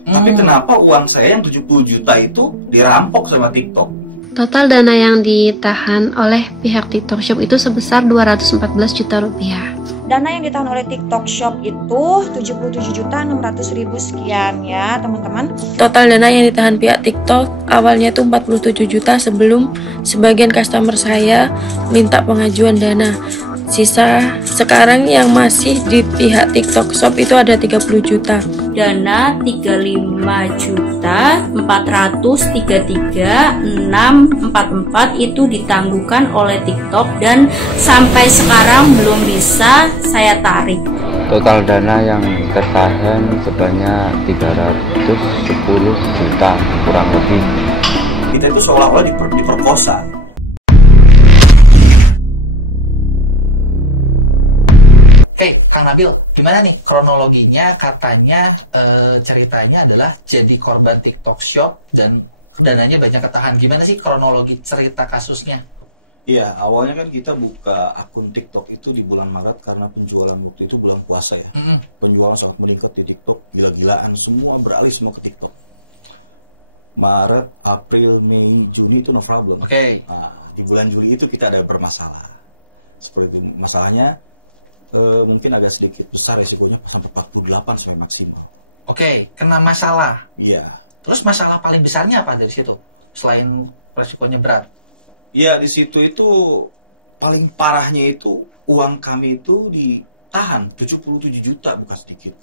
Tapi kenapa uang saya yang 70 juta itu dirampok sama TikTok? Total dana yang ditahan oleh pihak TikTok Shop itu sebesar 214 juta rupiah. Dana yang ditahan oleh TikTok Shop itu 77.600.000 sekian ya teman-teman. Total dana yang ditahan pihak TikTok awalnya itu 47 juta sebelum sebagian customer saya minta pengajuan dana. Sisa sekarang yang masih di pihak TikTok Shop itu ada 30 juta. Dana 35.433.644 itu ditangguhkan oleh TikTok dan sampai sekarang belum bisa saya tarik. Total dana yang tertahan sebanyak 310 juta kurang lebih. Kita itu seolah-olah diperkosa. Oke, Kang Nabil, gimana nih kronologinya? Katanya ceritanya adalah jadi korban TikTok Shop dan dananya banyak ketahan. Gimana sih kronologi cerita kasusnya? Iya, awalnya kan kita buka akun TikTok itu di bulan Maret karena penjualan waktu itu bulan puasa ya. Penjualan sangat meningkat di TikTok, gila-gilaan, semua beralih semua ke TikTok. Maret, April, Mei, Juni itu no problem. Oke. Nah, di bulan Juli itu kita ada bermasalah. Seperti itu. Masalahnya mungkin agak sedikit besar resikonya sampai 48 sampai maksimal. Oke, kena masalah. Iya. Terus masalah paling besarnya apa dari situ? Selain resikonya berat. Iya, di situ itu paling parahnya itu uang kami itu ditahan 77 juta, bukan sedikit.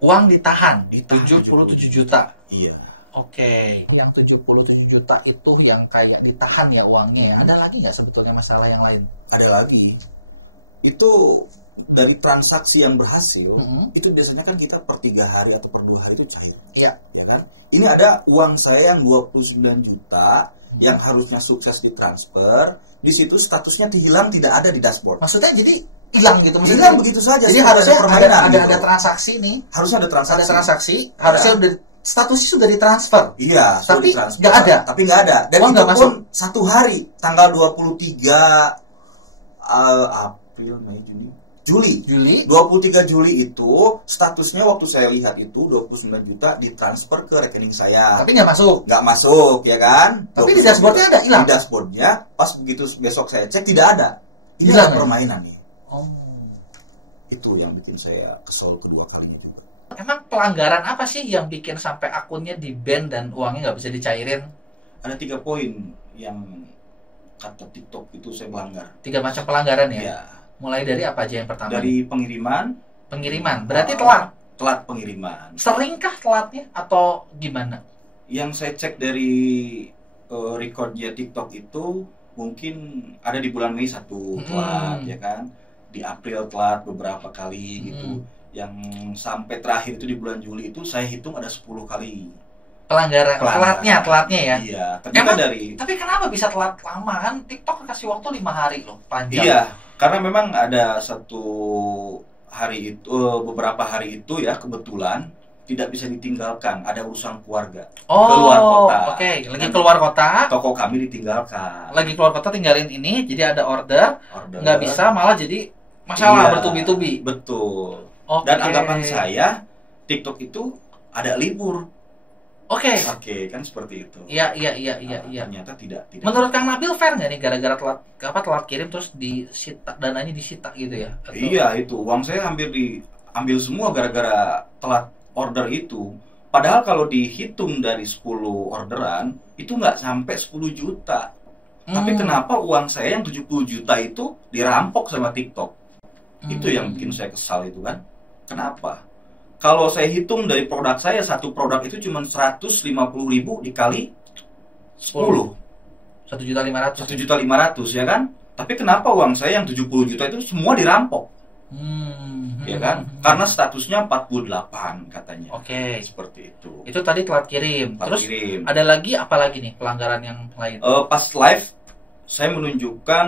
Uang ditahan 77 juta. Iya. Oke, yang 77 juta itu yang kayak ditahan ya uangnya ya. Ada lagi nggak sebetulnya masalah yang lain? Ada lagi. Itu dari transaksi yang berhasil, itu biasanya kan kita per 3 hari atau per 2 hari itu cair. Iya. Ya kan? Ini ada uang saya yang 29 juta yang harusnya sukses ditransfer, di situ statusnya hilang, tidak ada di dashboard. Maksudnya jadi hilang gitu? Hilang begitu saja. Jadi harusnya permainan ada transaksi nih. Harusnya ada transaksi. Harusnya udah statusnya sudah ditransfer. Iya, tapi ditransfer. nggak ada. Tapi nggak ada. Dan uang itu pun masuk 1 hari, tanggal 23 April, Mei, Juli 23 Juli itu statusnya waktu saya lihat itu 29 juta ditransfer ke rekening saya. Tapi nggak masuk ya kan? Tapi di dashboardnya ada, hilang. Di dashboardnya pas begitu besok saya cek tidak ada. Ini ada permainan nih. Itu yang bikin saya kesel kedua kalinya juga. Emang pelanggaran apa sih yang bikin sampai akunnya di-ban dan uangnya nggak bisa dicairin? Ada 3 poin yang kata TikTok itu saya melanggar. 3 macam pelanggaran ya? Iya. Mulai dari apa aja yang pertama? Dari pengiriman. Berarti telat? Telat pengiriman. Seringkah telatnya atau gimana? Yang saya cek dari recordnya TikTok itu mungkin ada di bulan Mei 1 telat ya kan, di April telat beberapa kali gitu. Yang sampai terakhir itu di bulan Juli itu saya hitung ada 10 kali pelanggaran. Telatnya ya? Iya, ternyata tapi kenapa bisa telat lama? Kan TikTok kasih waktu 5 hari loh, panjang. Iya, karena memang ada beberapa hari itu ya kebetulan tidak bisa ditinggalkan, ada urusan keluarga keluar kota. Oke. Lagi keluar kota, toko kami ditinggalkan. Lagi keluar kota tinggalin ini, jadi ada order. Nggak bisa, malah jadi masalah bertubi-tubi. Betul. Dan anggapan saya TikTok itu ada libur. Oke, kan seperti itu. Iya. Ternyata tidak. Menurut Kang Nabil fair nggak nih gara-gara telat kirim terus disita, dananya disita gitu ya? Atau... Iya, itu uang saya hampir diambil semua gara-gara telat order itu. Padahal kalau dihitung dari 10 orderan itu nggak sampai 10 juta. Tapi kenapa uang saya yang 70 juta itu dirampok sama TikTok? Itu yang bikin saya kesal itu kan. Kenapa? Kalau saya hitung dari produk saya, satu produk itu cuma 150.000 dikali 10. 1.500.000. 1.500.000 ya kan? Tapi kenapa uang saya yang 70 juta itu semua dirampok? Ya kan? Karena statusnya 48 katanya. Oke. Seperti itu. Itu tadi telat kirim. Terus ada lagi apa lagi nih pelanggaran yang lain? Pas live saya menunjukkan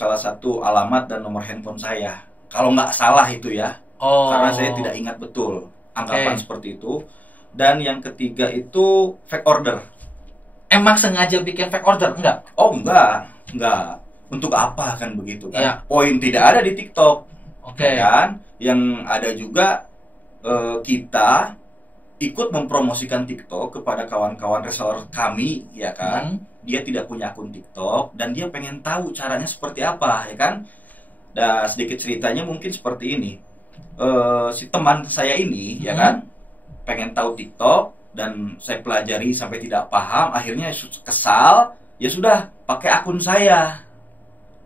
salah satu alamat dan nomor handphone saya. Kalau nggak salah itu ya. Karena saya tidak ingat betul anggapan seperti itu. Dan yang ketiga itu fake order. Emang sengaja bikin fake order? Enggak? Oh enggak. Untuk apa kan begitu kan? Poin tidak ada di TikTok. Kan? Yang ada juga kita ikut mempromosikan TikTok kepada kawan-kawan reseller kami, ya kan? Dia tidak punya akun TikTok dan dia pengen tahu caranya seperti apa, ya kan? Dan sedikit ceritanya mungkin seperti ini. Si teman saya ini, ya kan, pengen tahu TikTok dan saya pelajari sampai tidak paham, akhirnya kesal, ya sudah pakai akun saya.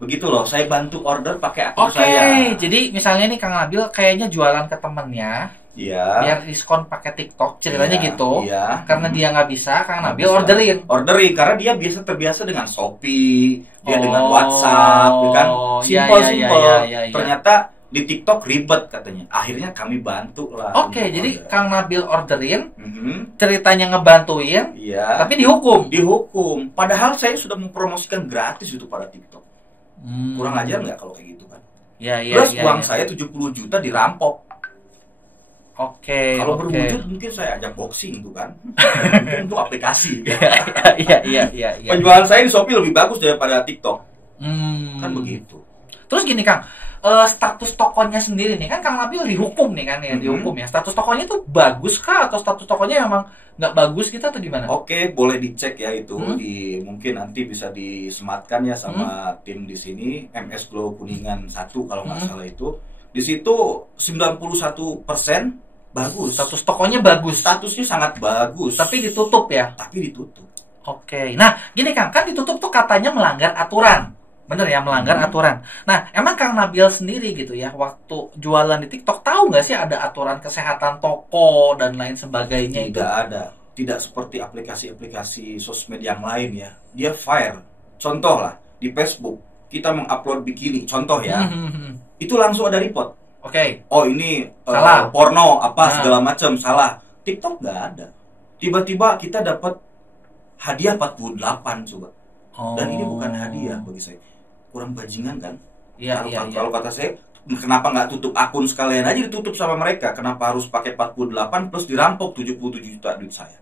Begitu loh, saya bantu order pakai akun saya. Oke, jadi misalnya nih Kang Nabil kayaknya jualan ke temennya. Iya. Biar diskon pakai TikTok, ceritanya gitu. Iya. Karena dia nggak bisa, Kang Nabil orderin. Karena dia terbiasa dengan Shopee, dia dengan WhatsApp, ya kan? Simple. Ternyata di TikTok ribet katanya. Akhirnya kami bantu lah. Oke, jadi Kang Nabil orderin, ceritanya ngebantuin, tapi dihukum. Padahal saya sudah mempromosikan gratis itu pada TikTok. Kurang ajar nggak kalau kayak gitu kan? Terus uang saya 70 juta dirampok. Oke. Kalau berwujud mungkin saya ajak boxing tuh kan. Untuk aplikasi. Iya. Penjualan saya di Shopee lebih bagus daripada TikTok. Kan begitu. Terus gini Kang, status tokonya sendiri nih kan Kang Nabil dihukum nih kan ya, dihukum ya. Status tokonya itu bagus kah atau status tokonya memang nggak bagus gitu atau gimana? Oke, boleh dicek ya itu mungkin nanti bisa disematkan ya sama tim di sini MS Glow Kuningan 1 kalau nggak salah itu. Di situ 91% bagus. Status tokonya bagus. Statusnya sangat bagus. Tapi ditutup ya? Tapi ditutup. Oke. Nah, gini Kang, kan ditutup tuh katanya melanggar aturan. Bener ya, melanggar aturan. Nah, emang Kang Nabil sendiri gitu ya, waktu jualan di TikTok, tahu nggak sih ada aturan kesehatan toko dan lain sebagainya? Tidak ada. Tidak seperti aplikasi-aplikasi sosmed yang lain ya. Dia fire. Contoh lah, di Facebook, kita mengupload bikini. Contoh ya. Itu langsung ada report. Oke. Oh ini salah. Porno apa segala macam salah. TikTok nggak ada. Tiba-tiba kita dapat hadiah 48 coba. Dan ini bukan hadiah bagi saya. Kurang bajingan kan? Iya. Kalau kata saya, kenapa nggak tutup akun sekalian aja ditutup sama mereka? Kenapa harus pakai 48 plus dirampok 77 juta duit saya?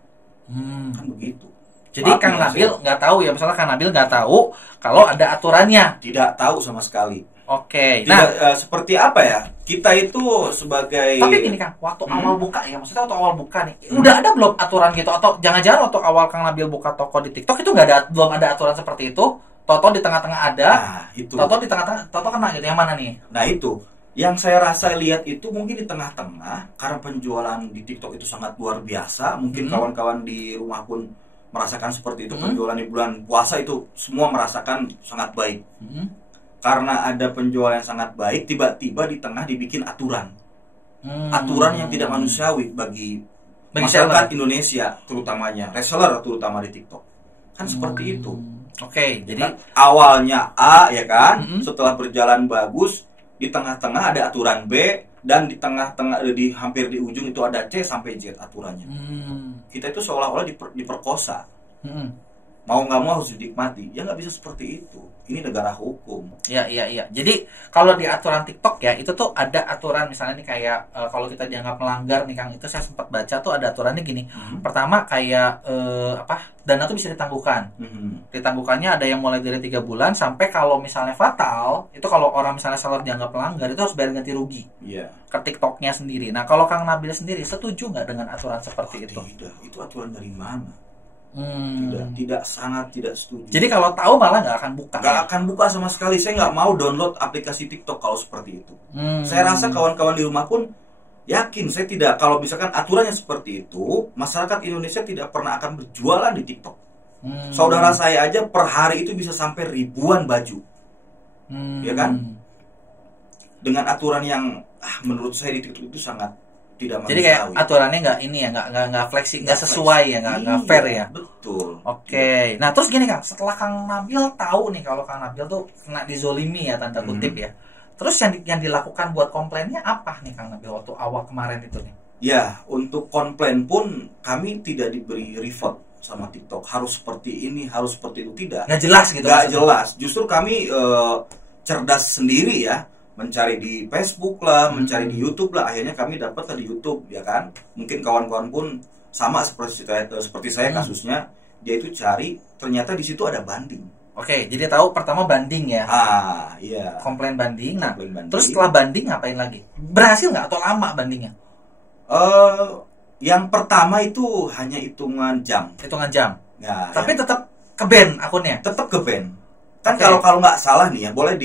Kan begitu. Jadi Kang Nabil nggak tahu ya, misalnya Kang Nabil nggak tahu kalau ada aturannya. Tidak tahu sama sekali. Oke. Nah, seperti apa ya? Kita itu sebagai. Tapi gini Kang, waktu awal buka ya, maksudnya waktu awal buka nih, udah ada belum aturan gitu atau jangan-jangan waktu awal Kang Nabil buka toko di TikTok itu belum ada aturan seperti itu? Toto di tengah-tengah ada. Nah, itu. Toto di tengah-tengah, Toto kena gitu yang mana nih? Nah itu. Yang saya rasa lihat itu mungkin di tengah-tengah karena penjualan di TikTok itu sangat luar biasa. Mungkin kawan-kawan di rumah pun merasakan seperti itu. Penjualan di bulan puasa itu semua merasakan sangat baik. Karena ada penjualan yang sangat baik, tiba-tiba di tengah dibikin aturan. Aturan yang tidak manusiawi bagi masyarakat Indonesia terutamanya, reseller terutama di TikTok. Kan seperti itu. Oke, jadi awalnya A ya kan, setelah berjalan bagus, di tengah-tengah ada aturan B, dan di tengah-tengah hampir di ujung itu ada C sampai Z aturannya. Kita itu seolah-olah diperkosa. Mau nggak mau harus dinikmati. Ya nggak bisa seperti itu. Ini negara hukum. Iya. Jadi kalau di aturan TikTok ya itu tuh ada aturan misalnya nih kayak kalau kita dianggap melanggar nih Kang, itu saya sempat baca tuh ada aturannya gini. Pertama kayak dana tuh bisa ditangguhkan. Ditangguhkannya ada yang mulai dari 3 bulan sampai kalau misalnya fatal itu kalau orang misalnya seller dianggap melanggar itu harus bayar ganti rugi. Ke TikToknya sendiri. Nah kalau Kang Nabil sendiri setuju nggak dengan aturan seperti itu? Tidak. Itu aturan dari mana? Sangat tidak setuju. Jadi kalau tahu malah nggak akan buka. Nggak akan buka sama sekali. Saya nggak mau download aplikasi TikTok kalau seperti itu. Saya rasa kawan-kawan di rumah pun yakin saya tidak. Kalau misalkan aturannya seperti itu, masyarakat Indonesia tidak pernah akan berjualan di TikTok. Saudara saya aja per hari itu bisa sampai ribuan baju, ya kan? Dengan aturan yang menurut saya di TikTok itu sangat tidak manusiawi. Jadi kayak aturannya nggak fleksibel, nggak sesuai ya, nggak fair ya. Betul. Oke. Nah terus gini Kang, setelah Kang Nabil tahu nih kalau Kang Nabil tuh kena dizolimi ya tanda kutip ya. Terus yang dilakukan buat komplainnya apa nih Kang Nabil waktu awal kemarin itu nih? Ya untuk komplain pun kami tidak diberi reward sama TikTok. Harus seperti ini, harus seperti itu, tidak. Nggak jelas gitu. Nggak jelas. Justru kami cerdas sendiri ya. Mencari di Facebook lah, mencari di YouTube lah, akhirnya kami dapat di YouTube ya kan. Mungkin kawan-kawan pun sama seperti saya kasusnya, dia itu cari ternyata di situ ada banding. Oke, jadi tahu pertama banding ya. Iya. Komplain banding. Nah, banding. Terus setelah banding ngapain lagi? Berhasil nggak atau lama bandingnya? Yang pertama itu hanya hitungan jam. Hitungan jam. Ya, Tapi tetap ke ban akunnya. tetap ke ban. Kan Oke. kalau nggak salah nih ya, boleh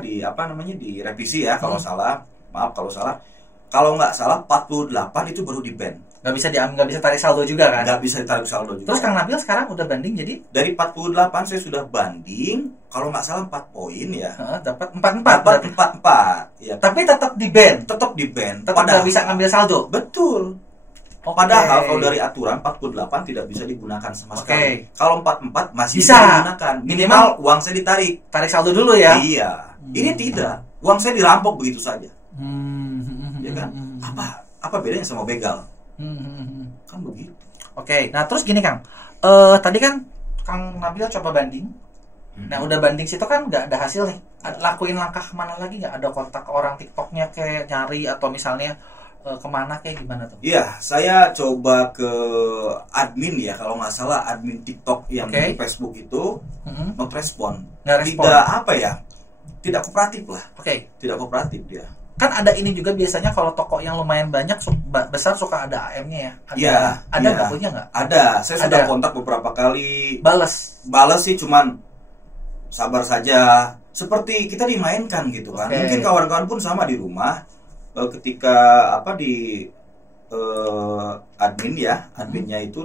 direvisi ya kalau salah. Maaf kalau salah. Kalau nggak salah 48 itu baru di ban. Nggak bisa tarik saldo juga kan? Nggak bisa ditarik saldo juga. Terus Kang Nabil sekarang udah banding jadi Dari 48 saya sudah banding, kalau nggak salah 4 poin ya. dapat 44 berarti. 44. Ya, Tapi tetap di ban. tetap di ban. Tetap nggak bisa ngambil saldo. Betul. Oke. Padahal kalau dari aturan 48 tidak bisa digunakan sama Oke. sekali. Kalau 44 masih Bisa. bisa digunakan. Minimal Minimal uang saya ditarik. tarik saldo dulu ya. Iya. Ini tidak. Uang saya dirampok begitu saja. Ya kan? Apa bedanya sama begal? Kan begitu. Oke. Nah, terus gini Kang. Tadi kan Kang Nabil coba banding. Nah, udah banding situ kan nggak ada hasil nih. Lakuin langkah kemana lagi nggak? Ada kontak orang TikToknya kayak nyari atau misalnya kemana kayak gimana tuh? Iya, saya coba ke admin ya, kalau nggak salah admin TikTok yang Oke. di Facebook itu not respon. Nggak respon. Tidak apa ya? Tidak kooperatif lah. Oke. Tidak kooperatif dia. Kan ada ini juga biasanya kalau toko yang lumayan banyak besar suka ada AM-nya ya. Iya. Ada iya. nggak punya nggak? Ada. Saya sudah Ada. kontak beberapa kali. Balas. Balas sih cuman sabar saja. Seperti kita dimainkan gitu kan. Oke. Mungkin kawan-kawan pun sama di rumah. Ketika admin ya, adminnya itu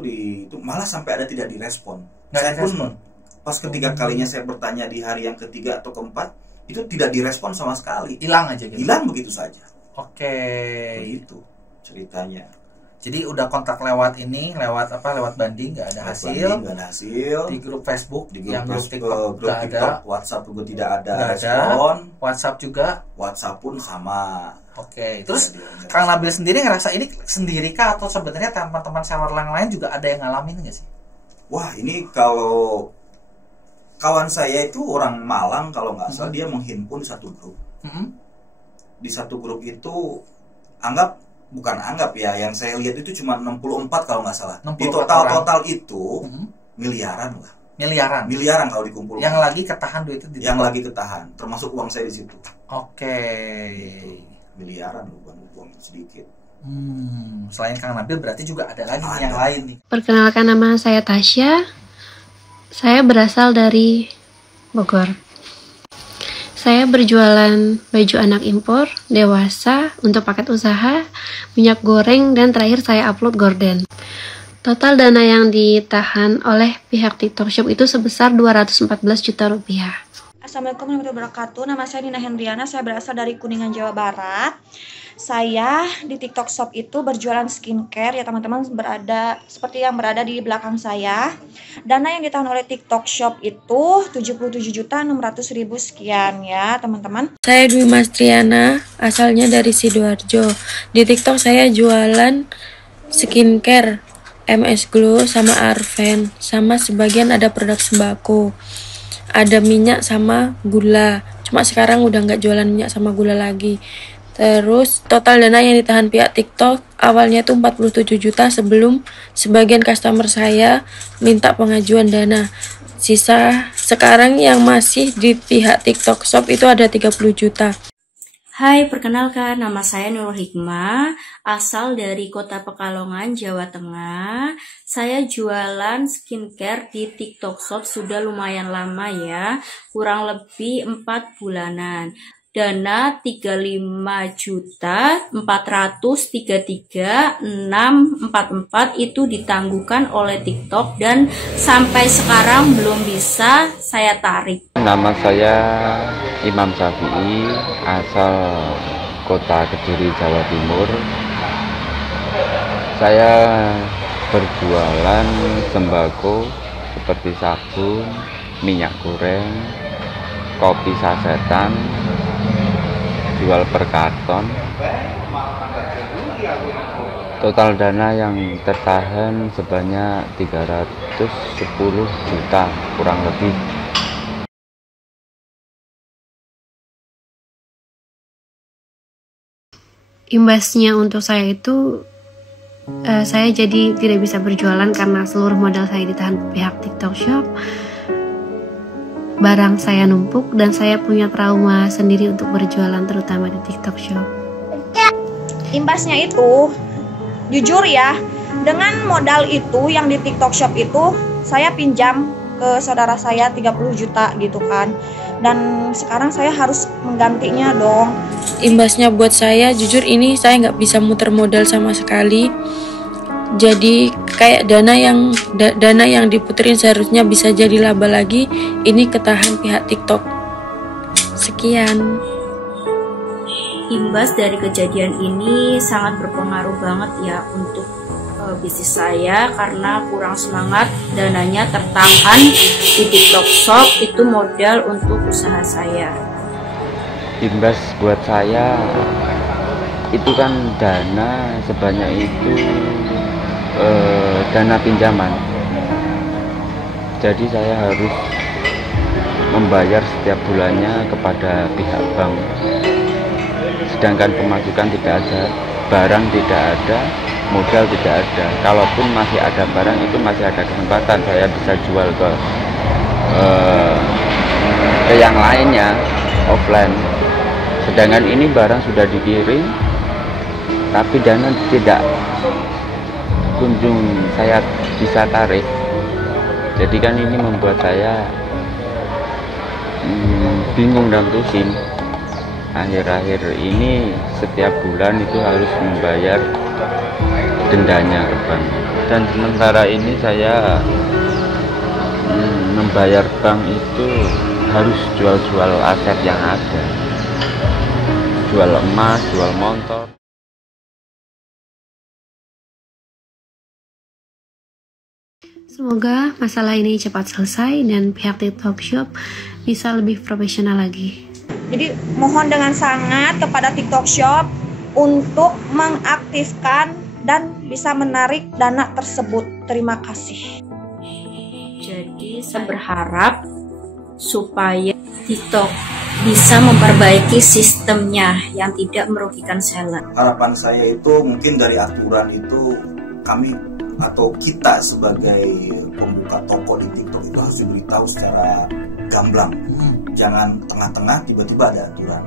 malah sampai ada tidak direspon. Nggak Saya pun direspon? pas ketiga kalinya saya bertanya di hari yang ketiga atau keempat itu tidak direspon sama sekali. Hilang aja gitu. Hilang begitu saja. Oke. Begitu ceritanya. Jadi udah kontak lewat banding nggak ada hasil. Banding, nggak ada hasil. Di grup Facebook, Di grup yang grup Facebook, TikTok grup nggak TikTok, ada. WhatsApp juga tidak ada Nggak ada. respon. WhatsApp juga. WhatsApp pun sama. Oke. Terus Tidak Kang Nabil sendiri ngerasa ini sendiri kah atau sebenarnya teman-teman seller yang lain juga ada yang ngalamin nggak sih? Wah, ini kalau kawan saya itu orang Malang kalau nggak salah dia menghimpun satu grup. Di satu grup itu bukan anggap ya, yang saya lihat itu cuma 64 kalau nggak salah. Di 64 total itu miliaran lah. Miliaran kalau dikumpulkan. Yang lagi ketahan duit itu Yang lagi ketahan, termasuk uang saya di situ. Oke. Miliaran loh, bukan uang sedikit. Selain Kang Nabil berarti juga ada lagi nih Ada. yang lain nih. Perkenalkan, nama saya Tasya. Saya berasal dari Bogor. Saya berjualan baju anak impor, dewasa, untuk paket usaha, minyak goreng, dan terakhir saya upload gorden. Total dana yang ditahan oleh pihak TikTok Shop itu sebesar 214 juta rupiah. Assalamualaikum warahmatullahi wabarakatuh. Nama saya Nina Hendriana, saya berasal dari Kuningan, Jawa Barat. Saya di TikTok Shop itu berjualan skincare ya teman-teman, seperti yang berada di belakang saya. Dana yang ditahan oleh TikTok Shop itu 77.600.000 sekian ya teman-teman. Saya Dwi Mastriana, asalnya dari Sidoarjo. Di TikTok saya jualan skincare, MS Glow sama Arven, sama sebagian ada produk sembako. Ada minyak sama gula. Cuma sekarang udah nggak jualan minyak sama gula lagi. Terus total dana yang ditahan pihak TikTok awalnya itu 47 juta sebelum sebagian customer saya minta pengajuan dana. Sisa sekarang yang masih di pihak TikTok Shop itu ada 30 juta. Hai, perkenalkan nama saya Nurul Hikmah, asal dari Kota Pekalongan, Jawa Tengah. Saya jualan skincare di TikTok Shop sudah lumayan lama ya, kurang lebih 4 bulanan. Dana 35.433.644 itu ditangguhkan oleh TikTok dan sampai sekarang belum bisa saya tarik. Nama saya Imam Syafi'i, asal Kota Kediri, Jawa Timur. Saya berjualan sembako seperti sabun, minyak goreng, kopi sasetan, jual per karton. Total dana yang tertahan sebanyak 310 juta kurang lebih. Imbasnya untuk saya itu saya jadi tidak bisa berjualan karena seluruh modal saya ditahan pihak TikTok Shop. Barang saya numpuk dan saya punya trauma sendiri untuk berjualan terutama di TikTok Shop. Imbasnya itu jujur ya, dengan modal itu yang di TikTok Shop itu saya pinjam ke saudara saya 30 juta gitu kan. Dan sekarang saya harus menggantinya dong. Imbasnya buat saya, jujur ini saya nggak bisa muter modal sama sekali. Jadi kayak dana yang diputerin seharusnya bisa jadi laba lagi, ini ketahan pihak TikTok. Sekian. Imbas dari kejadian ini sangat berpengaruh banget ya untuk bisnis saya, karena kurang semangat, dananya tertahan di TikTok Shop, itu modal untuk usaha saya. Imbas buat saya itu kan dana sebanyak itu dana pinjaman, jadi saya harus membayar setiap bulannya kepada pihak bank, sedangkan pemasukan tidak ada, barang tidak ada, modal tidak ada. Kalaupun masih ada barang, itu masih ada kesempatan saya bisa jual ke yang lainnya offline. Sedangkan ini barang sudah dikirim tapi dana tidak kunjung saya bisa tarik. Jadi kan ini membuat saya bingung dan pusing. Akhir-akhir ini setiap bulan itu harus membayar dendanya ke bank, dan sementara ini saya membayar bank itu harus jual-jual aset yang ada, jual emas, jual motor. Semoga masalah ini cepat selesai dan pihak TikTok Shop bisa lebih profesional lagi. Jadi mohon dengan sangat kepada TikTok Shop untuk mengaktifkan dan bisa menarik dana tersebut. Terima kasih. Jadi saya berharap supaya TikTok bisa memperbaiki sistemnya yang tidak merugikan seller. Harapan saya itu mungkin dari aturan itu kami atau kita sebagai pembuka toko di TikTok itu harus diberitahu secara gamblang. Jangan tengah-tengah tiba-tiba ada aturan.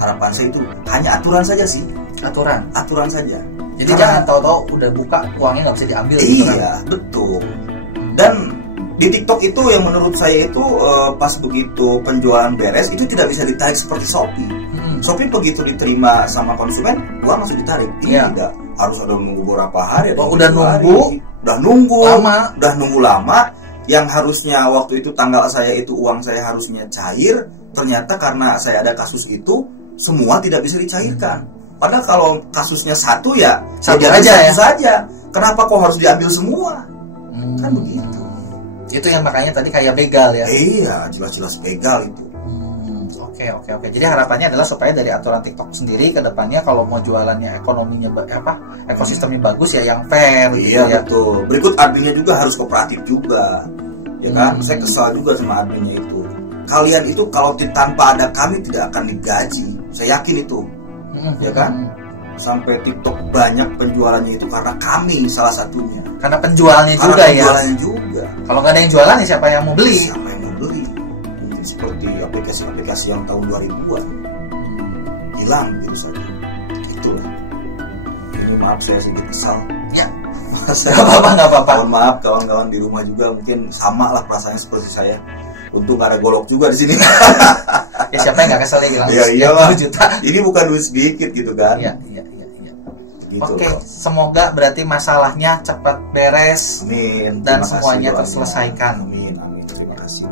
Harapan saya itu hanya aturan saja sih. Aturan saja. Jadi jangan tahu-tahu udah buka uangnya nggak bisa diambil. Iya, betul. Dan di TikTok itu yang menurut saya itu pas begitu penjualan beres itu tidak bisa ditarik seperti Shopee. Shopee begitu diterima sama konsumen, uang langsung ditarik. Tidak harus ada nunggu beberapa hari. Udah nunggu lama. Yang harusnya waktu itu tanggal saya itu uang saya harusnya cair, ternyata karena saya ada kasus itu semua tidak bisa dicairkan. Padahal kalau kasusnya satu ya satu aja saja. Kenapa kok harus diambil semua? Kan begitu. Itu yang makanya tadi kayak begal ya. Iya, jelas-jelas begal itu. Oke. Jadi harapannya adalah supaya dari aturan TikTok sendiri ke depannya kalau mau jualannya ekonominya ekosistemnya bagus ya yang fair. Iya, gitu ya. betul. Berikut adminnya juga harus kooperatif juga. Ya kan? Saya kesal juga sama adminnya itu. Kalian itu kalau tanpa ada kami tidak akan digaji. Saya yakin itu. Ya kan? Sampai TikTok banyak penjualannya itu karena kami salah satunya. Karena penjualnya juga. Kalau nggak ada yang jualan ya siapa yang mau beli? Seperti aplikasi-aplikasi yang tahun 2000-an hilang gitu saja. Itulah. Ini maaf saya sedikit kesal. Ya. Nggak apa-apa. Mohon maaf kawan-kawan di rumah juga mungkin sama lah perasaannya seperti saya. Untung gak ada golok juga di sini. Ya siapa yang nggak kesel ya hilang? Iya 10 juta. Ini bukan duit sedikit gitu kan? Iya. Gitu. Oke, semoga berarti masalahnya cepat beres. Amin. Dan semuanya terselesaikan. Amin. Terima kasih.